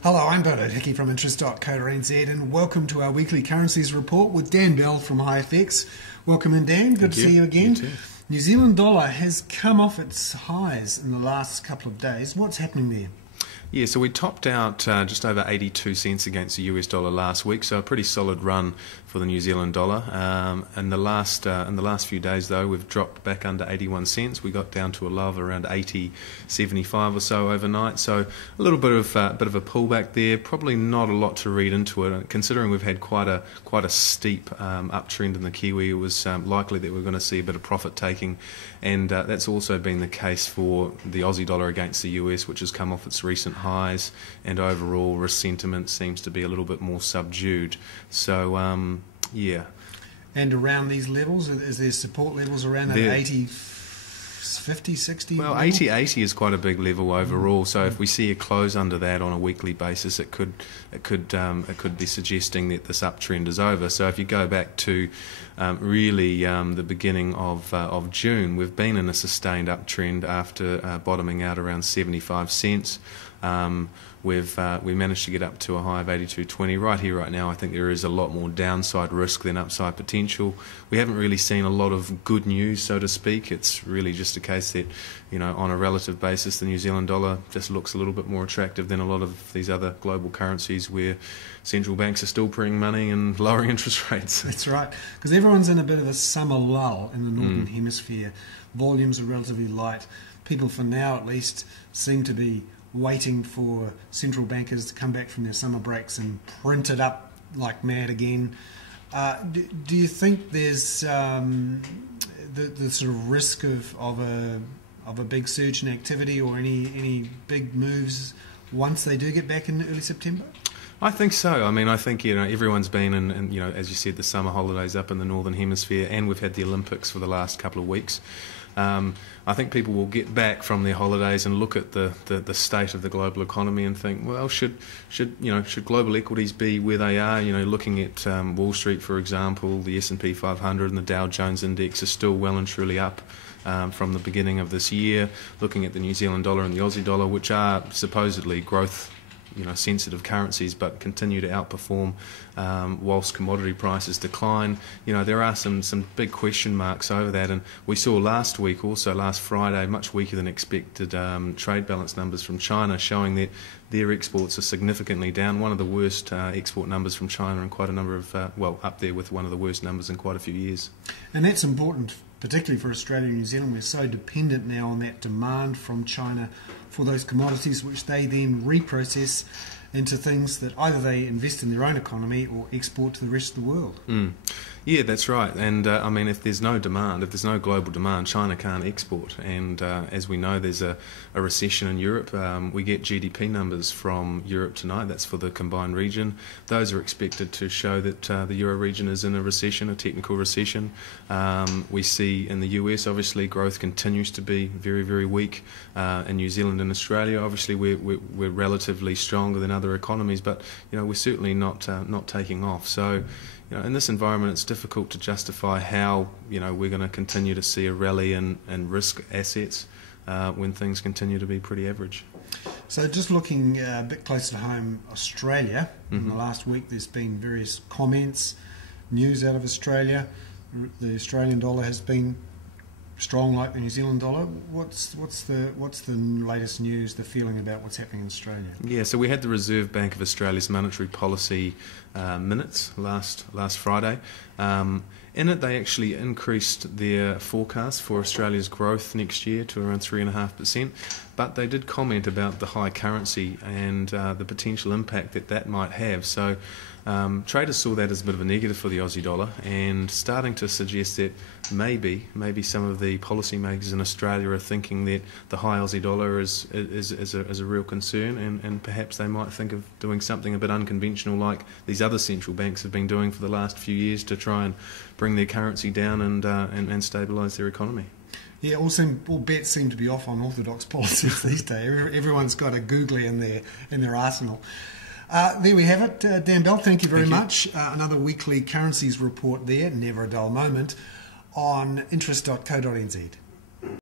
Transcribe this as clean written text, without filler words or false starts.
Hello, I'm Hickey from Interest.co.nz and welcome to our weekly currencies report with Dan Bell from HiFX. Welcome in, Dan. Good to see you again. You too. New Zealand dollar has come off its highs in the last couple of days. What's happening there? Yeah, so we topped out just over 82 cents against the US dollar last week, so a pretty solid run for the New Zealand dollar. In the last few days, though, we've dropped back under 81 cents. We got down to a low of around 80.75 or so overnight. So a little bit of a pullback there. Probably not a lot to read into it, considering we've had quite a steep uptrend in the Kiwi. It was likely that we're going to see a bit of profit taking, and that's also been the case for the Aussie dollar against the US, which has come off its recent highs, and overall risk sentiment seems to be a little bit more subdued. So yeah. And around these levels, is there support levels around that 80, 50, 60? Well, level? 80 is quite a big level overall. So if we see a close under that on a weekly basis, it could be suggesting that this uptrend is over. So if you go back to really the beginning of June, we've been in a sustained uptrend after bottoming out around 75 cents. We managed to get up to a high of 82.20 right here, right now. I think there is a lot more downside risk than upside potential. We haven't really seen a lot of good news, so to speak. It's really just a case that, on a relative basis, the New Zealand dollar just looks a little bit more attractive than a lot of these other global currencies where central banks are still printing money and lowering interest rates. That's right, because everyone's in a bit of a summer lull in the Northern Hemisphere. Volumes are relatively light. People, for now at least, seem to be waiting for central bankers to come back from their summer breaks and print it up like mad again. Do you think there's the sort of risk of a big surge in activity or any big moves once they do get back in early September? I think so. I mean, I think everyone's been in as you said, the summer holidays up in the Northern Hemisphere, and we've had the Olympics for the last couple of weeks. I think people will get back from their holidays and look at the state of the global economy and think, well, should global equities be where they are? Looking at Wall Street, for example, the S&P 500 and the Dow Jones Index are still well and truly up from the beginning of this year. Looking at the New Zealand dollar and the Aussie dollar, which are supposedly growth sensitive currencies, but continue to outperform whilst commodity prices decline. There are some big question marks over that, and we saw last Friday, much weaker than expected trade balance numbers from China, showing that their exports are significantly down. One of the worst export numbers from China in quite a number of, up there with one of the worst numbers in quite a few years. And that's important, particularly for Australia and New Zealand. We're so dependent now on that demand from China for those commodities, which they then reprocess into things that either they invest in their own economy or export to the rest of the world. Yeah, that's right. And I mean, if there's no demand, if there's no global demand, China can't export. And as we know, there's a recession in Europe. We get GDP numbers from Europe tonight. That's for the combined region. Those are expected to show that the Euro region is in a recession, a technical recession. We see in the US, obviously, growth continues to be very, very weak. In New Zealand and Australia, obviously, we're relatively stronger than other economies, but we're certainly not taking off. So in this environment, it's difficult to justify how we're going to continue to see a rally in risk assets when things continue to be pretty average. So just looking a bit closer to home, Australia, in the last week there's been various comments, news out of Australia. The Australian dollar has been strong like the New Zealand dollar. What's the latest news, the feeling about what's happening in Australia? Yeah, so we had the Reserve Bank of Australia's monetary policy minutes last Friday. In it, they actually increased their forecast for Australia's growth next year to around 3.5%, but they did comment about the high currency and the potential impact that might have. So traders saw that as a bit of a negative for the Aussie dollar, and starting to suggest that maybe some of the policymakers in Australia are thinking that the high Aussie dollar is a real concern, and perhaps they might think of doing something a bit unconventional like these other central banks have been doing for the last few years to try and bring their currency down and stabilise their economy. Yeah, all bets seem to be off on orthodox policies these days. Everyone's got a googly in their arsenal. There we have it. Dan Bell, thank you very much. Another weekly currencies report there, never a dull moment, on interest.co.nz.